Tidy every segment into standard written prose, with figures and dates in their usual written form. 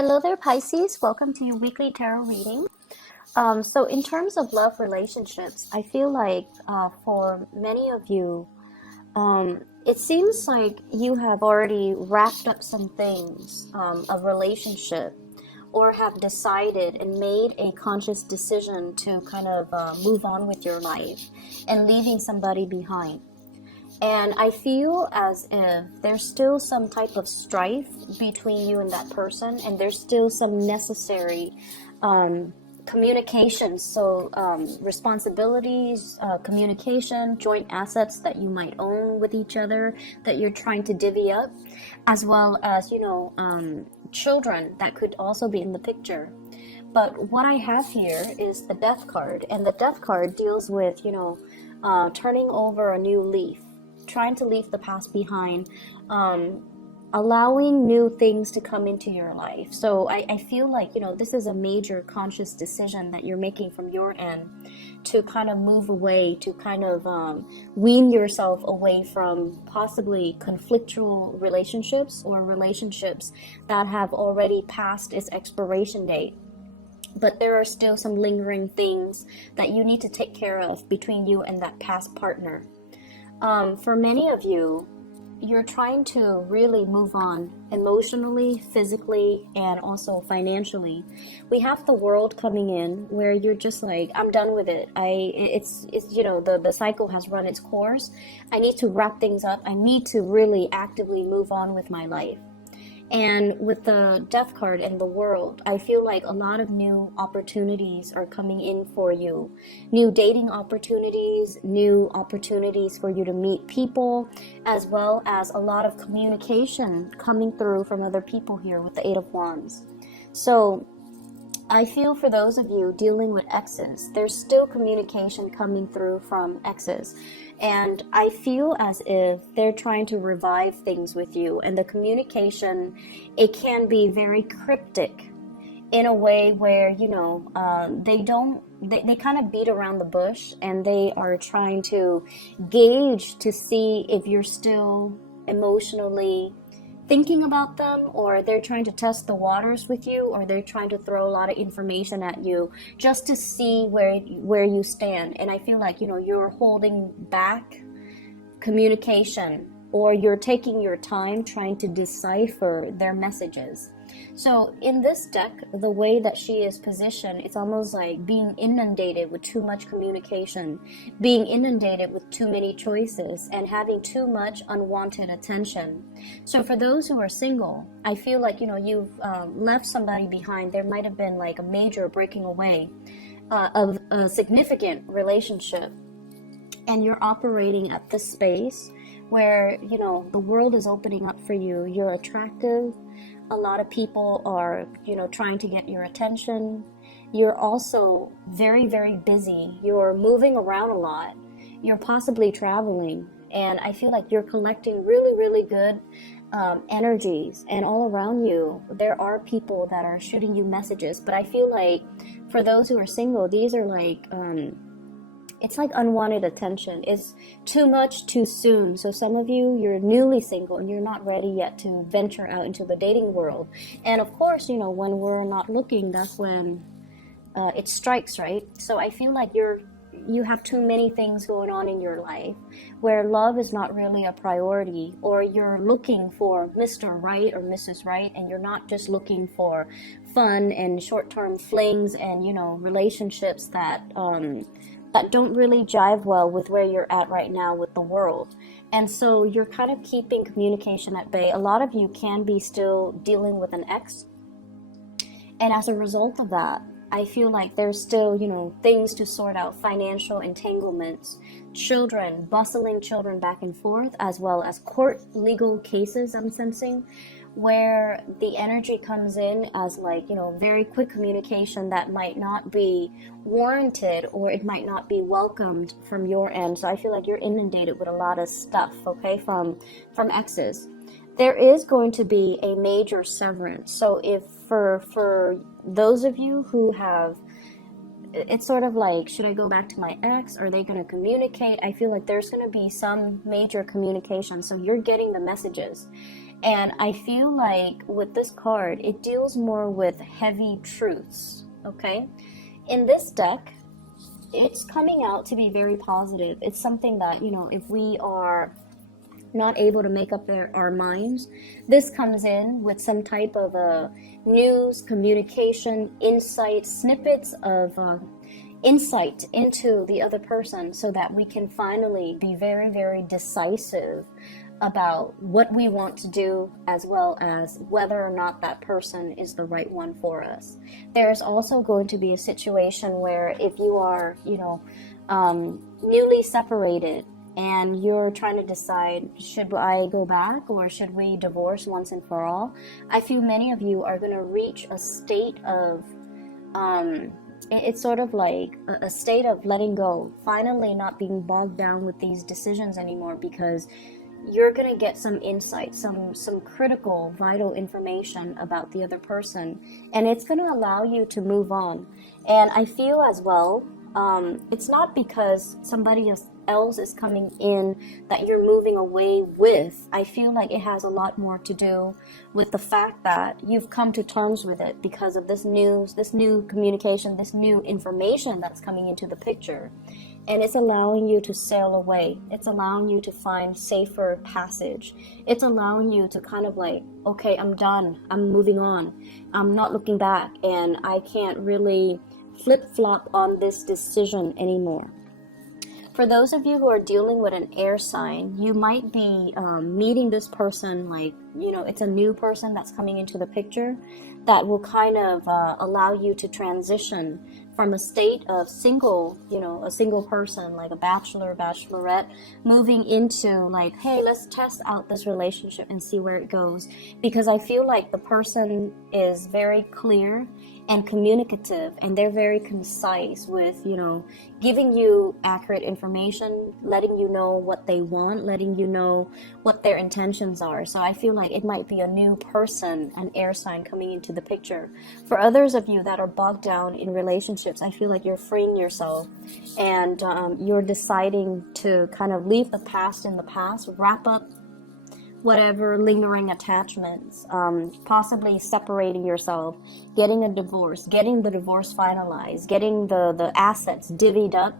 Hello there, Pisces. Welcome to your weekly tarot reading. So in terms of love relationships, I feel like for many of you, it seems like you have already wrapped up some things of relationship or have decided and made a conscious decision to kind of move on with your life and leaving somebody behind. And I feel as if there's still some type of strife between you and that person, and there's still some necessary communication. So, responsibilities, communication, joint assets that you might own with each other that you're trying to divvy up, as well as, children that could also be in the picture. But what I have here is the Death card, and the Death card deals with, turning over a new leaf, trying to leave the past behind, allowing new things to come into your life. So I feel like, this is a major conscious decision that you're making from your end to kind of move away, to kind of wean yourself away from possibly conflictual relationships or relationships that have already passed its expiration date. But there are still some lingering things that you need to take care of between you and that past partner. For many of you, you're trying to really move on emotionally, physically, and also financially. We have the World coming in where you're just like, I'm done with it. It's the cycle has run its course. I need to wrap things up. I need to really actively move on with my life. And with the Death card and the World, I feel like a lot of new opportunities are coming in for you. New dating opportunities, new opportunities for you to meet people, as well as a lot of communication coming through from other people here with the Eight of Wands. So I feel for those of you dealing with exes, there's still communication coming through from exes. And I feel as if they're trying to revive things with you. And the communication, it can be very cryptic in a way where, they kind of beat around the bush and they are trying to gauge to see if you're still emotionally thinking about them, or they're trying to test the waters with you, or they're trying to throw a lot of information at you just to see where you stand. And I feel like, you're holding back communication, or you're taking your time trying to decipher their messages. So in this deck, the way that she is positioned, it's almost like being inundated with too much communication, being inundated with too many choices, and having too much unwanted attention. So for those who are single, I feel like, you've left somebody behind. There might have been like a major breaking away of a significant relationship, and you're operating at this space where, the world is opening up for you. You're attractive. A lot of people are, trying to get your attention. You're also very, very busy. You're moving around a lot. You're possibly traveling. And I feel like you're collecting really, really good energies. And all around you, there are people that are shooting you messages. But I feel like for those who are single, these are like... it's like unwanted attention. It's too much too soon. So some of you, you're newly single and you're not ready yet to venture out into the dating world. And of course, when we're not looking, that's when it strikes, right? So I feel like you have too many things going on in your life where love is not really a priority, or you're looking for Mr. Right or Mrs. Right, and you're not just looking for fun and short-term flings and, relationships that don't really jive well with where you're at right now with the world. And so you're kind of keeping communication at bay. A lot of you can be still dealing with an ex. And as a result of that, I feel like there's still, things to sort out, financial entanglements, children, bustling children back and forth, as well as court legal cases I'm sensing, where the energy comes in as like, very quick communication that might not be warranted, or it might not be welcomed from your end. So I feel like you're inundated with a lot of stuff, okay, from exes. There is going to be a major severance. So if for those of you who have, it's sort of like, should I go back to my ex? Are they going to communicate? I feel like there's going to be some major communication. So you're getting the messages. And I feel like with this card, it deals more with heavy truths, okay? In this deck, it's coming out to be very positive. It's something that, if we are not able to make up our minds, this comes in with some type of news, communication, insight, snippets of insight into the other person, so that we can finally be very, very decisive about what we want to do, as well as whether or not that person is the right one for us. There's also going to be a situation where if you are, newly separated, and you're trying to decide, should I go back or should we divorce once and for all? I feel many of you are going to reach a state of, it's sort of like a state of letting go, finally not being bogged down with these decisions anymore, because you're going to get some insight, some critical, vital information about the other person, and it's going to allow you to move on. And I feel as well, it's not because somebody else is coming in that you're moving away with. I feel like it has a lot more to do with the fact that you've come to terms with it because of this news, this new communication, this new information that's coming into the picture. And it's allowing you to sail away. It's allowing you to find safer passage. It's allowing you to kind of like, okay, I'm done. I'm moving on. I'm not looking back, and I can't really flip-flop on this decision anymore. For those of you who are dealing with an air sign, you might be meeting this person, like, it's a new person that's coming into the picture that will kind of allow you to transition from a state of single, a single person, like a bachelor, bachelorette, moving into like, hey, let's test out this relationship and see where it goes. Because I feel like the person is very clear and communicative, and they're very concise with, giving you accurate information, letting you know what they want, letting you know what their intentions are. So I feel like it might be a new person, an air sign coming into the picture. For others of you that are bogged down in relationships, I feel like you're freeing yourself, and you're deciding to kind of leave the past in the past, wrap up whatever lingering attachments, possibly separating yourself, getting a divorce, getting the divorce finalized, getting the assets divvied up,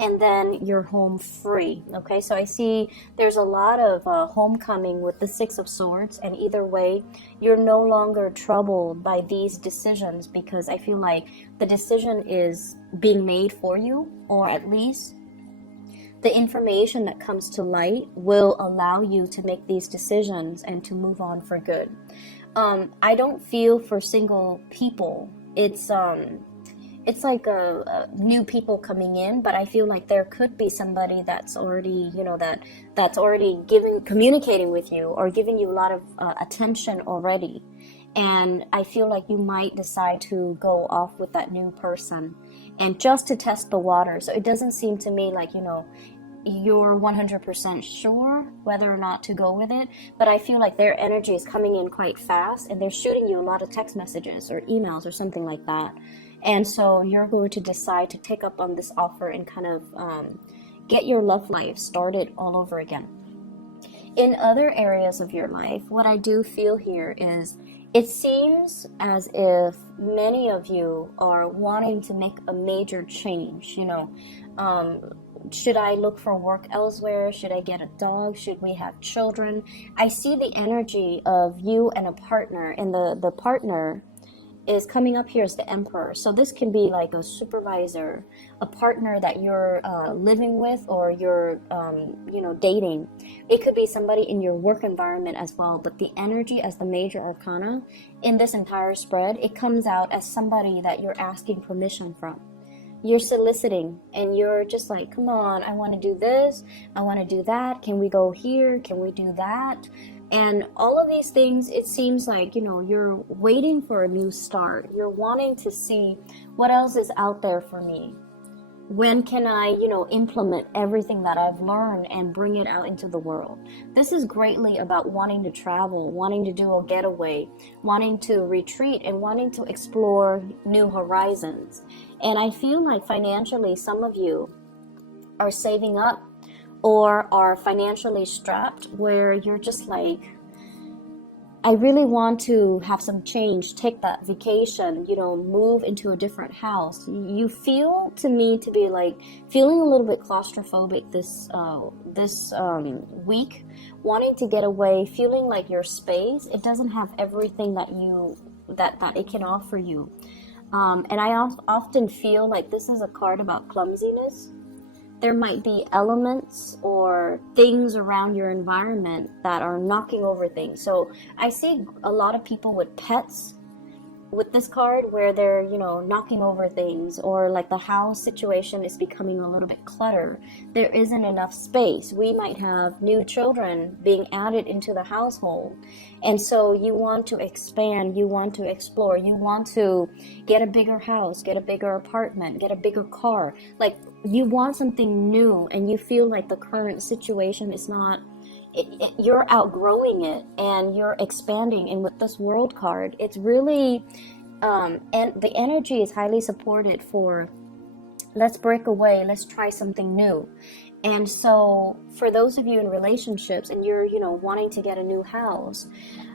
and then you're home free. Okay, so I see there's a lot of homecoming with the Six of Swords, and either way, you're no longer troubled by these decisions, because I feel like the decision is being made for you, or at least the information that comes to light will allow you to make these decisions and to move on for good. I don't feel for single people. It's like a new people coming in, but I feel like there could be somebody that's already, that's already communicating with you or giving you a lot of attention already. And I feel like you might decide to go off with that new person, and just to test the water. So it doesn't seem to me like, you're 100% sure whether or not to go with it, but I feel like their energy is coming in quite fast, and they're shooting you a lot of text messages or emails or something like that. And so you're going to decide to take up on this offer and kind of get your love life started all over again. In other areas of your life, what I do feel here is, it seems as if many of you are wanting to make a major change. Should I look for work elsewhere? Should I get a dog? Should we have children? I see the energy of you and a partner, and the partner is coming up here as the Emperor. So this can be like a supervisor, a partner that you're living with, or you're dating. It could be somebody in your work environment as well, but the energy as the major arcana in this entire spread, it comes out as somebody that you're asking permission from. You're soliciting, and you're just like, come on, I want to do this, I want to do that, can we go here, can we do that? And all of these things, it seems like, you're waiting for a new start. You're wanting to see what else is out there for me. When can I, implement everything that I've learned and bring it out into the world? This is greatly about wanting to travel, wanting to do a getaway, wanting to retreat, and wanting to explore new horizons. And I feel like financially, some of you are saving up, or are financially strapped, where you're just like, I really want to have some change, take that vacation, you know, move into a different house. You feel to me to be like feeling a little bit claustrophobic this week, wanting to get away, feeling like your space, it doesn't have everything that that it can offer you. And I often feel like this is a card about clumsiness. There might be elements or things around your environment that are knocking over things. So I see a lot of people with pets with this card where they're, you know, knocking over things, or like the house situation is becoming a little bit cluttered. There isn't enough space. We might have new children being added into the household. And so you want to expand, you want to explore, you want to get a bigger house, get a bigger apartment, get a bigger car. Like you want something new, and you feel like the current situation is not, you're outgrowing it and you're expanding. And with this world card, it's really and the energy is highly supported for let's break away, let's try something new. And so for those of you in relationships and you're, you know, wanting to get a new house,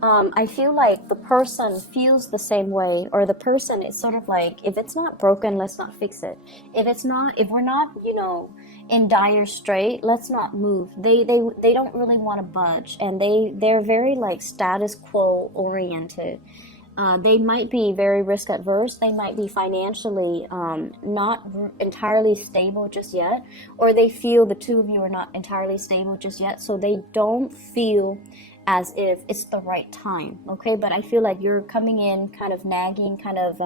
I feel like the person feels the same way, or the person is sort of like, if it's not broken, let's not fix it. If we're not, you know, in dire strait, let's not move. They don't really want to budge, and they're very like status quo oriented. They might be very risk adverse. They might be financially not entirely stable just yet, or they feel the two of you are not entirely stable just yet, so they don't feel as if it's the right time, okay? But I feel like you're coming in kind of nagging, kind of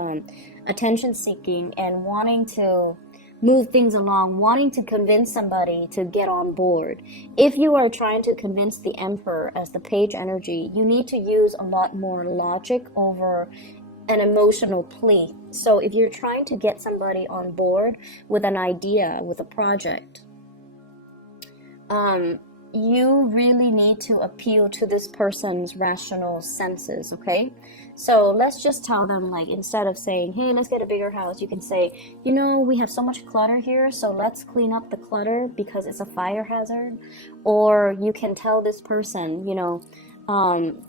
attention seeking, and wanting to move things along, wanting to convince somebody to get on board. If you are trying to convince the Emperor as the page energy, you need to use a lot more logic over an emotional plea. So if you're trying to get somebody on board with an idea, with a project, you really need to appeal to this person's rational senses, okay? So let's just tell them, like, instead of saying, hey, let's get a bigger house, you can say, you know, we have so much clutter here, so let's clean up the clutter because it's a fire hazard. Or you can tell this person, you know,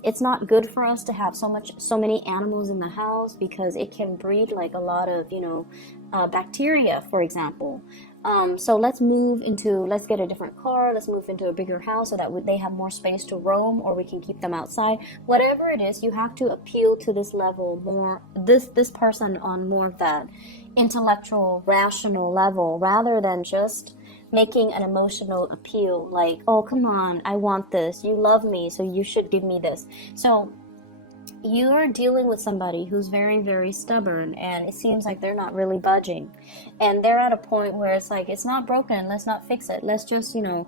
it's not good for us to have so many animals in the house because it can breed like a lot of, you know, bacteria, for example. So let's get a different car, let's move into a bigger house so that they have more space to roam, or we can keep them outside. Whatever it is, you have to appeal to this level more, this person on more of that intellectual, rational level, rather than just making an emotional appeal like, oh, come on, I want this, you love me, so you should give me this. So you're dealing with somebody who's very, very stubborn, and it seems like they're not really budging. And they're at a point where it's like, it's not broken, let's not fix it. Let's just, you know,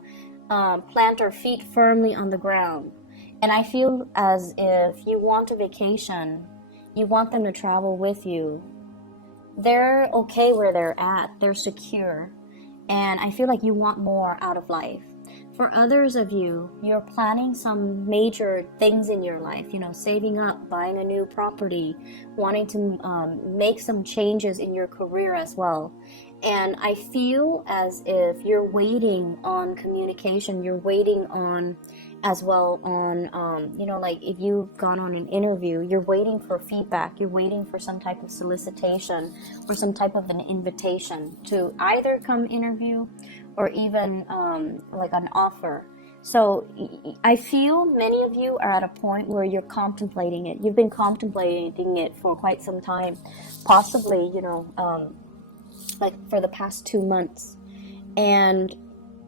plant our feet firmly on the ground. And I feel as if you want a vacation, you want them to travel with you. They're okay where they're at, they're secure. And I feel like you want more out of life. For others of you, you're planning some major things in your life, you know, saving up, buying a new property, wanting to make some changes in your career as well. And I feel as if you're waiting on communication, you're waiting on as well on, you know, like if you've gone on an interview, you're waiting for feedback, you're waiting for some type of solicitation or some type of an invitation to either come interview or even like an offer. So I feel many of you are at a point where you're contemplating it. You've been contemplating it for quite some time, possibly, you know, like for the past 2 months. And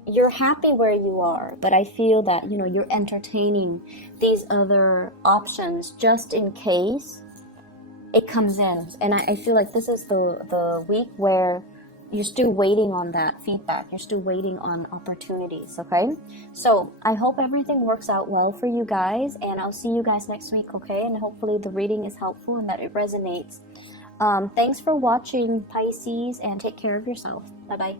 you're happy where you are, but I feel that, you know, you're entertaining these other options just in case it comes in. And I feel like this is the week where you're still waiting on that feedback. You're still waiting on opportunities, okay? So I hope everything works out well for you guys, and I'll see you guys next week, okay? And hopefully the reading is helpful and that it resonates. Thanks for watching, Pisces, and take care of yourself. Bye-bye.